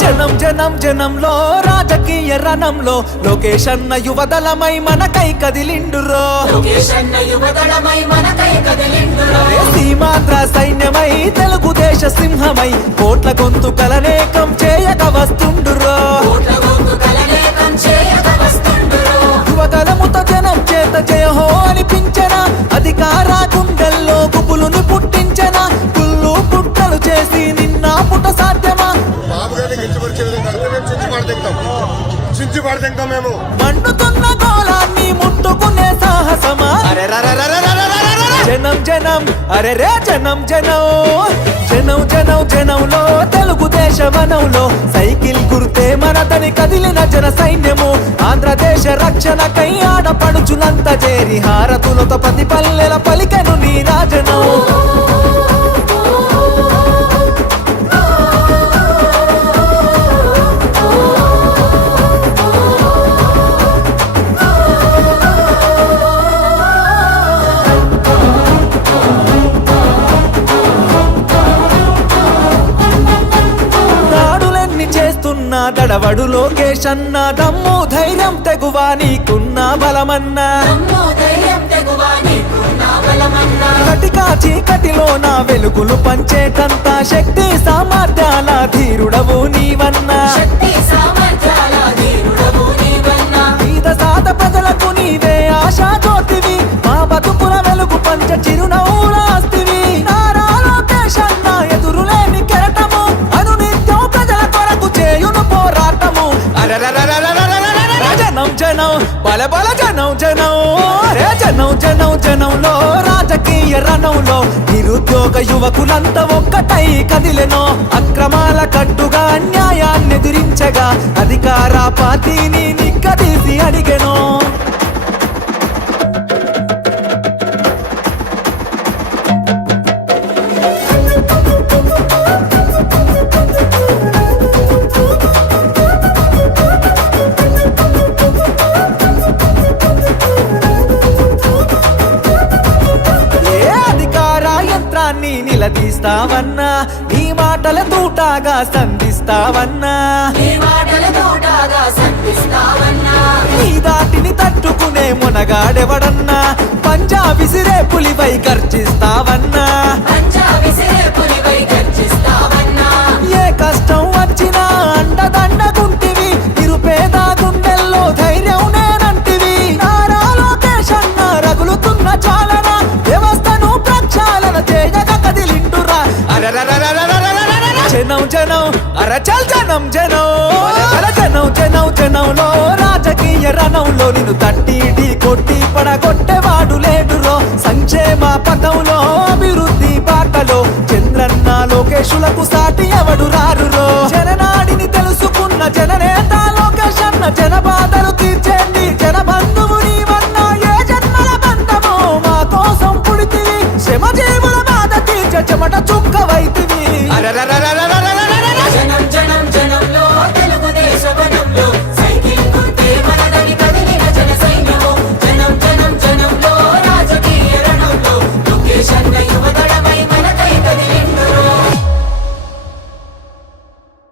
జనం జనం జనంలో రాజకీయ రణంలో లోకేష్ అన్న యువదళమై మనకై కదిలిండురో. సీమాంధ్ర సైన్యమై తెలుగుదేశ సింహమై కోట్ల గొంతు కలనేకం మేము చించి పడదింటాం చించి పడదింటాం మేము. మండుతున్న గోళాన్ని ముట్టుకునే సాహసమా? జనం జనం అరే రే జనం జనం. జనం జనం జనంలో తెలుగుదేశ వనంలో. సైకిల్ గుర్తే మనతని కదిలిన జన సైన్యము. ఆంధ్రదేశ రక్షణకై ఆడపడుచునంత చేరి హారతులతో పది పల్లెల పలికెను నీ రాజనం. దడవడు లోకేష్ అన్న. దమ్ము ధైర్యం తెగువా నీకున్న బలమన్నా. అమ్మో ధైర్యం తెగువా నీకున్న బలమన్నా. కటికా చీకటిలో నా వెలుగులు పంచేటంత శక్తి సామర్థ్యాల ధీరుడవు నీవన్నా. శక్తి జనం జనం బల బల జనం జనం. రే జనం జనం జనంలో రాజకీయ రణంలో నిరుద్యోగ యువకులంతా ఒక్కటై కదిలెనో. అక్రమాల కట్టుగా అన్యాయాన్ని ఎదిరించగా అధికార పార్టీని నిలదీస్తావన్నా నీ మాటల తూటాగా సంధిస్తావన్నా నీ మాటల తోటాగా సంధిస్తావన్నా నీ దాటిని తట్టుకునే మునగాడెవడన్నా? పంజా విసిరే పులిపై గర్జిస్తావన్నా చల్ జనం జనం జనం జనం జనంలో రాజకీయ రణంలో నిన్ను తట్టి ఢీ కొట్టి పడగొట్టేవాడు లేడురో. సంక్షేమ పథంలో అభివృద్ధి బాటలో చంద్రన్న లోకేశులకు సాటి ఎవడు రారురో.